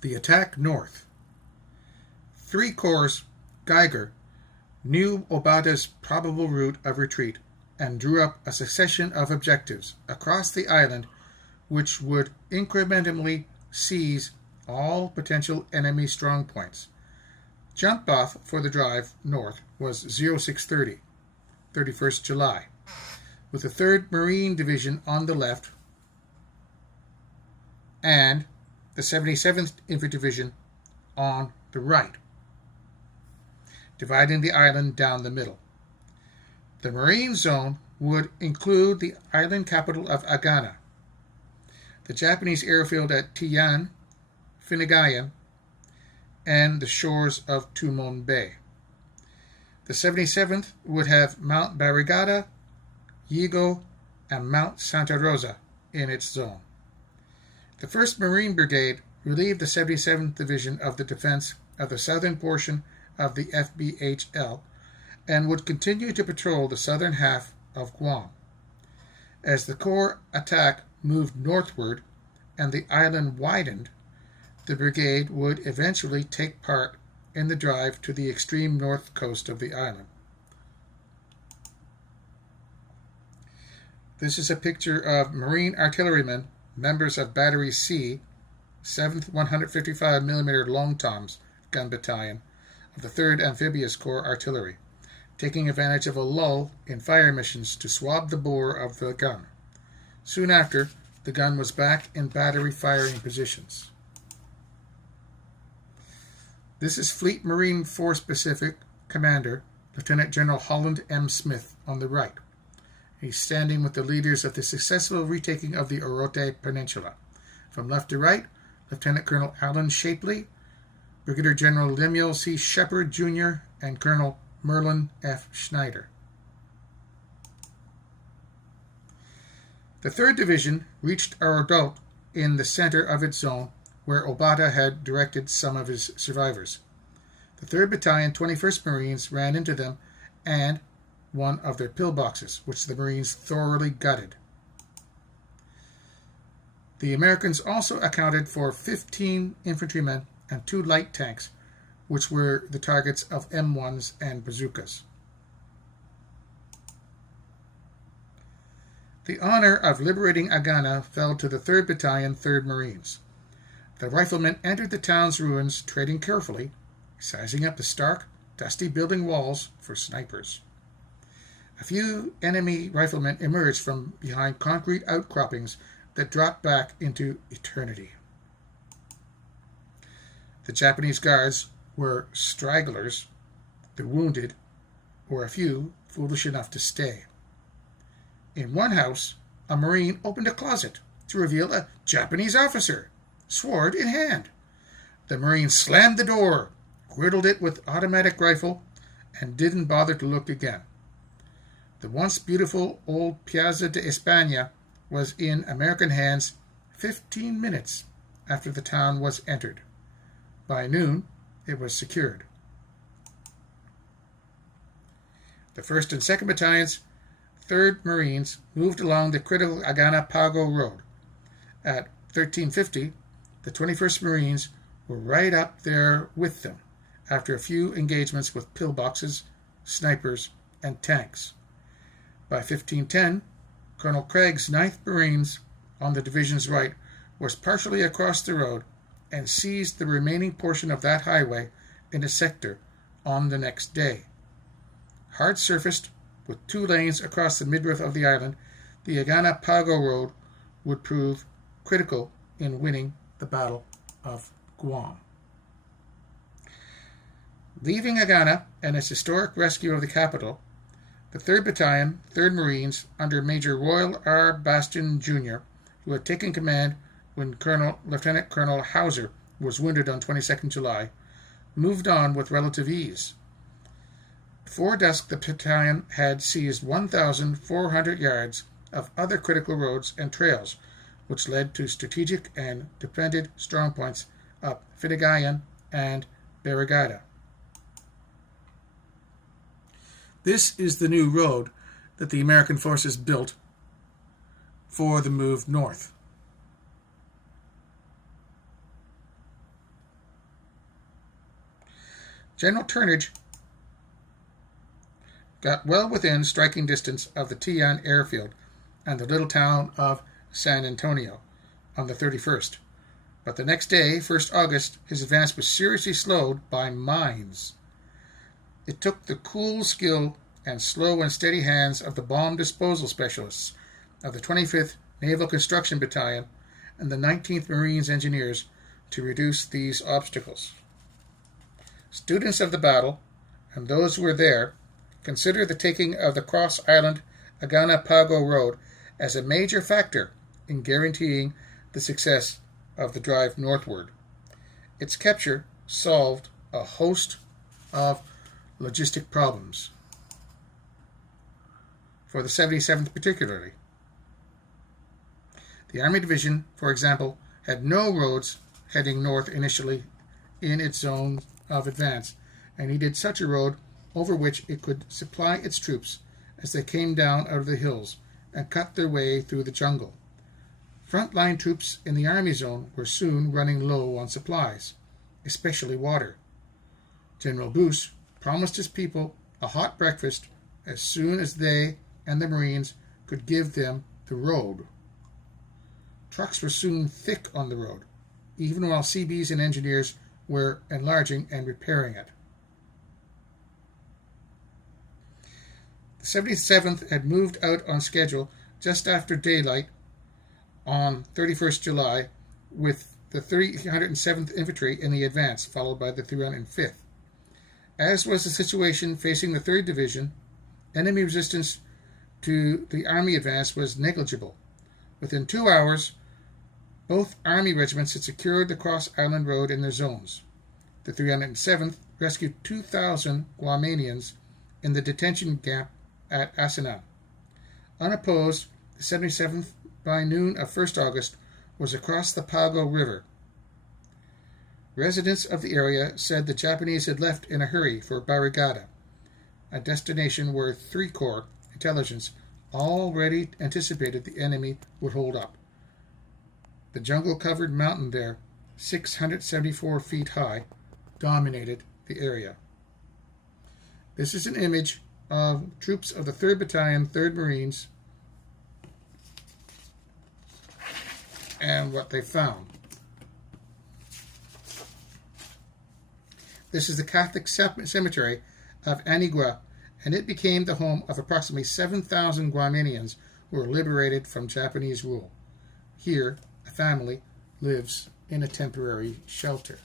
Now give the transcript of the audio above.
The attack north. 3 Corps Geiger knew Obata's probable route of retreat and drew up a succession of objectives across the island which would incrementally seize all potential enemy strongpoints. Jump off for the drive north was 0630, 31st July, with the 3rd Marine Division on the left and the 77th Infantry Division on the right, dividing the island down the middle. The Marine Zone would include the island capital of Agana, the Japanese airfield at Tian, Finagayan, and the shores of Tumon Bay. The 77th would have Mount Barrigada, Yigo, and Mount Santa Rosa in its zone. The 1st Marine Brigade relieved the 77th Division of the defense of the southern portion of the FBHL and would continue to patrol the southern half of Guam. As the Corps attack moved northward and the island widened, the brigade would eventually take part in the drive to the extreme north coast of the island. This is a picture of Marine artillerymen, members of Battery C, 7th 155mm Long Toms Gun Battalion of the 3rd Amphibious Corps Artillery, taking advantage of a lull in fire missions to swab the bore of the gun. Soon after, the gun was back in battery firing positions. This is Fleet Marine Force Pacific Commander Lieutenant General Holland M. Smith on the right. He's standing with the leaders of the successful retaking of the Orote Peninsula. From left to right, Lieutenant Colonel Alan Shapley, Brigadier General Lemuel C. Shepard, Jr., and Colonel Merlin F. Schneider. The 3rd Division reached Orodot in the center of its zone, where Obata had directed some of his survivors. The 3rd Battalion, 21st Marines, ran into them and one of their pillboxes, which the Marines thoroughly gutted. The Americans also accounted for 15 infantrymen and 2 light tanks, which were the targets of M1s and bazookas. The honor of liberating Agana fell to the 3rd Battalion, 3rd Marines. The riflemen entered the town's ruins, treading carefully, sizing up the stark, dusty building walls for snipers. A few enemy riflemen emerged from behind concrete outcroppings that dropped back into eternity. The Japanese guards were stragglers, the wounded, or a few foolish enough to stay. In one house, a Marine opened a closet to reveal a Japanese officer, sword in hand. The Marine slammed the door, griddled it with automatic rifle, and didn't bother to look again. The once beautiful old Piazza de España was in American hands 15 minutes after the town was entered. By noon, it was secured. The 1st and 2nd Battalions, 3rd Marines, moved along the critical Agana-Pago Road. At 1350, the 21st Marines were right up there with them after a few engagements with pillboxes, snipers, and tanks. By 1510, Colonel Craig's 9th Marines on the division's right was partially across the road and seized the remaining portion of that highway in a sector on the next day. Hard-surfaced, with 2 lanes across the midriff of the island, the Agana-Pago Road would prove critical in winning the Battle of Guam. Leaving Agana and its historic rescue of the capital, the 3rd Battalion, 3rd Marines, under Major Royal R. Bastion, Jr., who had taken command when Lieutenant Colonel Hauser was wounded on 22nd July, moved on with relative ease. Before dusk, the battalion had seized 1,400 yards of other critical roads and trails, which led to strategic and depended strongpoints up Finagayan and Barrigada. This is the new road that the American forces built for the move north. General Turnage got well within striking distance of the Tian airfield and the little town of San Antonio on the 31st. But the next day, 1st August, his advance was seriously slowed by mines. It took the cool skill and slow and steady hands of the bomb disposal specialists of the 25th Naval Construction Battalion and the 19th Marines Engineers to reduce these obstacles. Students of the battle, and those who were there, consider the taking of the Cross Island Agana-Pago Road as a major factor in guaranteeing the success of the drive northward. Its capture solved a host of logistic problems, for the 77th particularly. The Army Division, for example, had no roads heading north initially in its zone of advance, and needed such a road over which it could supply its troops as they came down out of the hills and cut their way through the jungle. Front-line troops in the Army zone were soon running low on supplies, especially water. General Boos promised his people a hot breakfast as soon as they and the Marines could give them the road. Trucks were soon thick on the road, even while CBs and engineers were enlarging and repairing it. The 77th had moved out on schedule just after daylight on 31st July with the 307th Infantry in the advance, followed by the 305th. As was the situation facing the 3rd Division, enemy resistance to the Army advance was negligible. Within 2 hours, both Army regiments had secured the Cross Island Road in their zones. The 307th rescued 2,000 Guamanians in the detention camp at Asinan. Unopposed, the 77th, by noon of 1st August, was across the Pago River. Residents of the area said the Japanese had left in a hurry for Barrigada, a destination where 3 Corps intelligence already anticipated the enemy would hold up. The jungle-covered mountain there, 674 feet high, dominated the area. This is an image of troops of the 3rd Battalion, 3rd Marines, and what they found. This is the Catholic cemetery of Anigua, and it became the home of approximately 7,000 Guamanians who were liberated from Japanese rule. Here, a family lives in a temporary shelter.